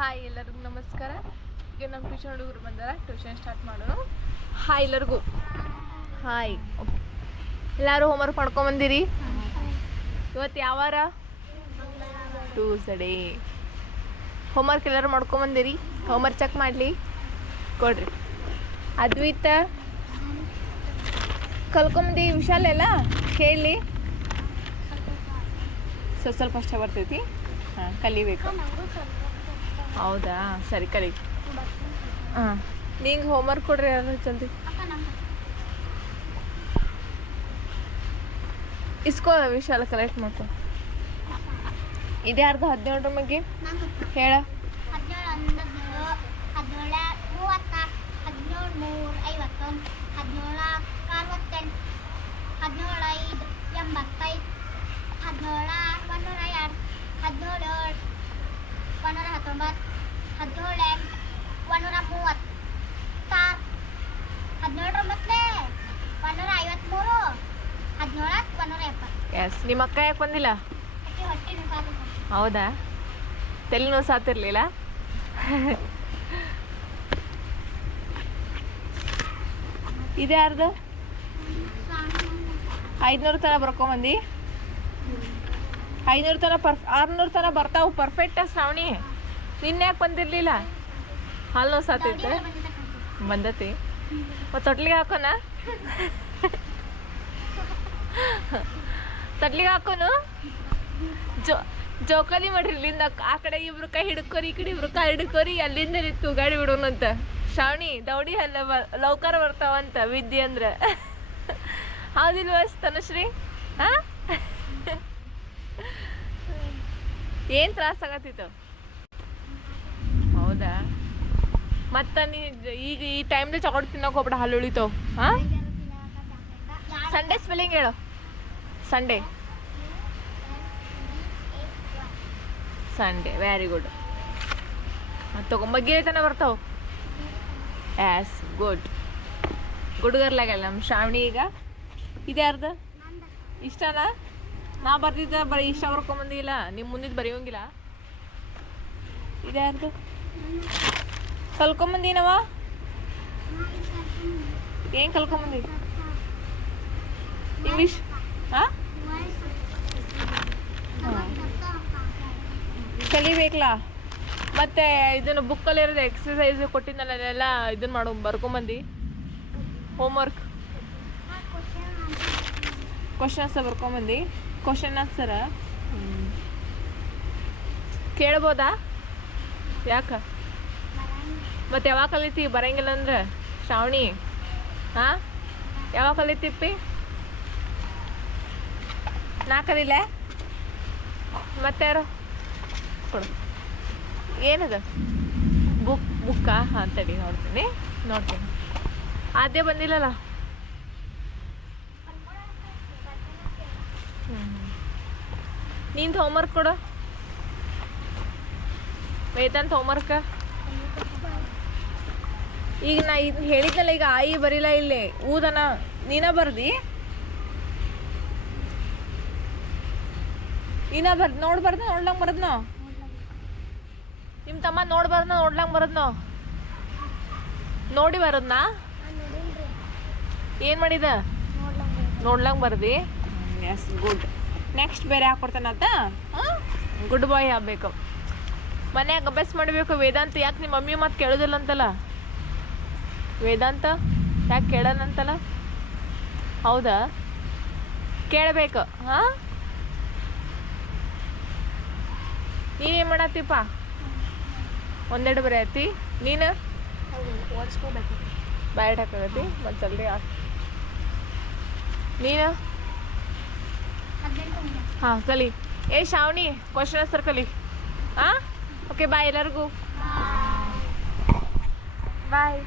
Hi ಎಲ್ಲರಿಗೂ ನಮಸ್ಕಾರ. ಈಗ ನಮ್ಮ ಟ್ಯೂಷನ್ ಹುಡುಗರು ಬಂದಾರ ಟ್ಯೂಷನ್ ಸ್ಟಾರ್ಟ್ ಮಾಡೋಣ. ಹಾಯ್ ಎಲ್ಲರಿಗೂ. ಹಾಯ್. ಓಕೆ ಎಲ್ಲರೂ ಹೋಮ್ವರ್ಕ್ ಮಾಡ್ಕೊಂಬಂದಿರಿ ಇವತ್ತು ಯಾವಾರ ಟೂಸಡೇ ಹೋಮ್ವರ್ಕ್ ಎಲ್ಲರೂ ಮಾಡ್ಕೊಂಬಂದಿರಿ ಹೋಮ್ವರ್ಕ್ ಚೆಕ್ ಮಾಡಲಿ? ಕೊಡ್ರಿ. ಅದ್ವಿತ, ಕಲ್ಕೊಂಬಂದಿ ವಿಶಾಲ್ ಎಲ್ಲ? ಕೇಳಿ. ಸ್ವಲ್ಪ ಸ್ವಲ್ಪ ಅಷ್ಟೇ ಬರ್ತೈತಿ. ಹಾಂ, ಕಲಿಬೇಕು. ಹೌದಾ? ಸರಿ ಕರಿ. ಹಾಂ. ನಿಂಗೆ ಹೋಮ್ವರ್ಕ್ ಕೊಡ್ರಿ ಯಾರು ಜಲ್ದಿ. ಇಸ್ಕೋ ವಿಶಾಲ ಕಲೆಕ್ಟ್ ಮಾಡ್ಕೊ. ಇದ್ಯಾರ್ದು? ಹದಿನೇಳರ ಬಗ್ಗೆ ಹೇಳ. ಹದಿನೇಳು ಹನ್ನೊಂದು ಹದಿನೇಳ ಮೂವತ್ತಾರು ಹದಿನೇಳು ಮೂರು ಐವತ್ತೊಂದು ಹದಿನೇಳಾರು ಅರವತ್ತೆಂಟು ಹದಿನೇಳು ಐದು ಎಂಬತ್ತೈದು ಹದಿನೇಳು ಒಂದೂರ ಎರಡು ಹದಿನೇಳು ಏಳು ಒಂದೂರ ಹತ್ತೊಂಬತ್ತು ಹದಿನೇಳು ಎಂಟು ಒಂದೂರ ಮೂವತ್ತಾರು ಹದಿನೇಳರೊಂಬತ್ತನೇ ಒಂದೂರ ಐವತ್ತ್ಮೂರು ಹದಿನೇಳು ಒಂದೂರ ಎಪ್ಪತ್ತು ಎಸ್ ನಿಮ್ಮ ಅಕ್ಕ ಯಾಕೆ ಬಂದಿಲ್ಲ? ಹೌದಾ? ತಲೆ ನೋವು ಸಾತಿರ್ಲಿಲ್ಲ? ಇದ್ಯಾರ್ದು ಐದ್ನೂರು ತನ ಬರ್ಕೊಂಬಂದಿ? ಐನೂರು ತನ ಪರ್ಫ್ ಆರ್ನೂರು ತನ ಬರ್ತಾವು ಪರ್ಫೆಕ್ಟ ಶ್ರಾವಣಿ. ನಿನ್ನೆ ಯಾಕೆ ಬಂದಿರಲಿಲ್ಲ? ಹಾಲು ಸಾತೈತೆ ಬಂದತಿ. ಮತ್ತು ತೊಟ್ಲಿಗೆ ಹಾಕೋಣ? ತೊಟ್ಲಿಗೆ ಹಾಕೋನು? ಜೋ, ಜೋಕಾಲಿ ಮಾಡ್ರಿ ಇಲ್ಲಿಂದ ಆ ಕಡೆ ಇಬ್ರು ಕೈ ಹಿಡ್ಕೋರಿ, ಈ ಕಡೆ ಇಬ್ರು ಕೈ ಹಿಡ್ಕೋರಿ, ಅಲ್ಲಿಂದ ಗಾಡಿ ಬಿಡೋಣಂತ ಶಾವಣಿ, ದೌಡಿ ಅಲ್ಲ ಲೌಕರ ಬರ್ತಾವಂತ ವಿದ್ಯೆ ಅಂದ್ರೆ. ಹೌದಿಲ್ವ ತನುಶ್ರೀ? ಹಾ ಏನು ತ್ರಾಸ ಆಗತ್ತಿತ್ತು? ಹೌದಾ? ಮತ್ತ ನೀ ಈಗ ಈ ಟೈಮ್ದಾಗ ಚಕೊಡ್ ತಿನ್ನೋಕೆ ಹೋಗ್ಬಿಡ ಹಲ್ಲು ಉಳಿತಾವ್ ಹಾ? ಸಂಡೇ ಸ್ಪೆಲ್ಲಿಂಗ್ ಹೇಳು. ಸಂಡೇ ಸಂಡೇ ವೆರಿ ಗುಡ್ ಮತ್ತು ತಗೊಂಬಗ್ಗಿರೇ ತನ ಬರ್ತಾವ. ಆ್ಯಸ್ ಗುಡ್ ಗುಡ್ಗರ್ಲಾಗಲ್ಲ ನಮ್ಮ ಶ್ರಾವಣಿ ಈಗ. ಇದ್ಯಾರದು ಇಷ್ಟನಾ? ನಾ ಬರ್ದಿದ್ದ ಬರೀ ಇಷ್ಟ ಬರ್ಕೊಂಬಂದಿಲ್ಲ ನಿಮ್ಮ ಮುಂದಿದ್ದು ಬರೆಯೋಂಗಿಲ್ಲ. ಇದ್ಯಾರ್ದು ಕಲ್ಕೊಂಬಂದಿನವ? ಏನು ಕಲ್ಕೊಂಬಂದಿ? ಇಂಗ್ಲೀಷ್ ಹಾಂ ಕಲಿಬೇಕಲ್ಲ ಮತ್ತೆ ಇದನ್ನು ಬುಕ್ಕಲ್ಲಿರೋದು ಎಕ್ಸಸೈಸ್ ಕೊಟ್ಟಿದ್ದಲ್ಲ ಅದನ್ನೆಲ್ಲ ಇದನ್ನ ಮಾಡು, ಬರ್ಕೊಂಬಂದು. ಹೋಮ್ವರ್ಕ್ ಕ್ವಶನ್ ಆನ್ಸರ್ ಬರ್ಕೊಂಬಂದಿ. ಕ್ವಶನ್ ಆನ್ಸರ ಕೇಳ್ಬೋದಾ? ಯಾಕ? ಮತ್ತೆ ಯಾವಾಗ ಕಲಿತಿ ಬರಂಗಿಲ್ಲ ಅಂದ್ರೆ? ಶ್ರಾವಣಿ? ಹಾಂ? ಯಾವಾಗ ಕಲಿತಿಪ್ಪಿ ನಾ ಕಲೀಲೆ ಮತ್ತೆ ಯಾರು? ಕೊಡು. ಏನದು? ಬುಕ್, ಬುಕ್ಕಾ? ಹಾಂ ನೋಡ್ತೀನಿ. ನೋಡ್ತೀನಿ. ಆದ್ಯ ಬಂದಿಲ್ಲಲ್ಲ? ನಿಂದು ಹೋಮ್ವರ್ಕ್ ಕೊಡು. ವೇದಾಂತ್ ತೊಗೊಂಬರ್ಕ ಈಗ ನಾ ಇದು ಹೇಳಿದ್ನಲ್ಲ ಈಗ ಆಯಿ ಬರಿಲ್ಲ ಇಲ್ಲಿ. ಊದನ. ನೀನ ಬರ್ದಿ? ನೀನ ಬರ್ ನೋಡ್ಬಾರ್ದ ನೋಡ್ಲಂಗ್ ಬರದ್ನೋ? ನಿಮ್ಮ ತಮ್ಮ ನೋಡ್ಬಾರ್ದ ನೋಡ್ಲಂಗ್ ಬರದ್ನೋ? ನೋಡಿ ಬರದ್ನಾ? ಏನು ಮಾಡಿದ? ನೋಡ್ಲಂಗ್ ಬರ್ದಿ? ಎಸ್ ಗುಡ್ ನೆಕ್ಸ್ಟ್ ಬೇರೆ ಹಾಕೊಡ್ತಾನ ಗುಡ್ ಬಾಯ್ ಆಗಬೇಕು. ಮನ್ಯಾಗ ಅಭ್ಯಾಸ ಮಾಡಬೇಕು, ವೇದಾಂತ ಯಾಕೆ ನಿಮ್ಮ ಮಮ್ಮಿ ಮಾತು ಕೇಳೋದಿಲ್ಲ ಅಂತಲ್ಲ ವೇದಾಂತ ಯಾಕೆ ಕೇಳೋಣಂತಲ್ಲ ಹೌದಾ? ಕೇಳಬೇಕು, ಹಾಂ? ನೀನೇನು ಮಾಡತ್ತೀಪ್ಪ? ಒಂದೆರಡು ಬರೀ ಐತಿ ನೀನು? ಓಡಿಸ್ಕೋಬೇಕು ಬ್ಯಾಡ್ ಹಾಕತಿ ಮತ್ತು ಜಲ್ದಿ ನೀನು? ಹಾಂ, ಕಲಿ. ಏ ಶಾವಣಿ ಕ್ವಶನ್ ಆನ್ಸರ್ ಕಲಿ. ಹಾಂ? ಓಕೆ ಬಾಯ್ ಎಲ್ಲರಿಗೂ ಬಾಯ್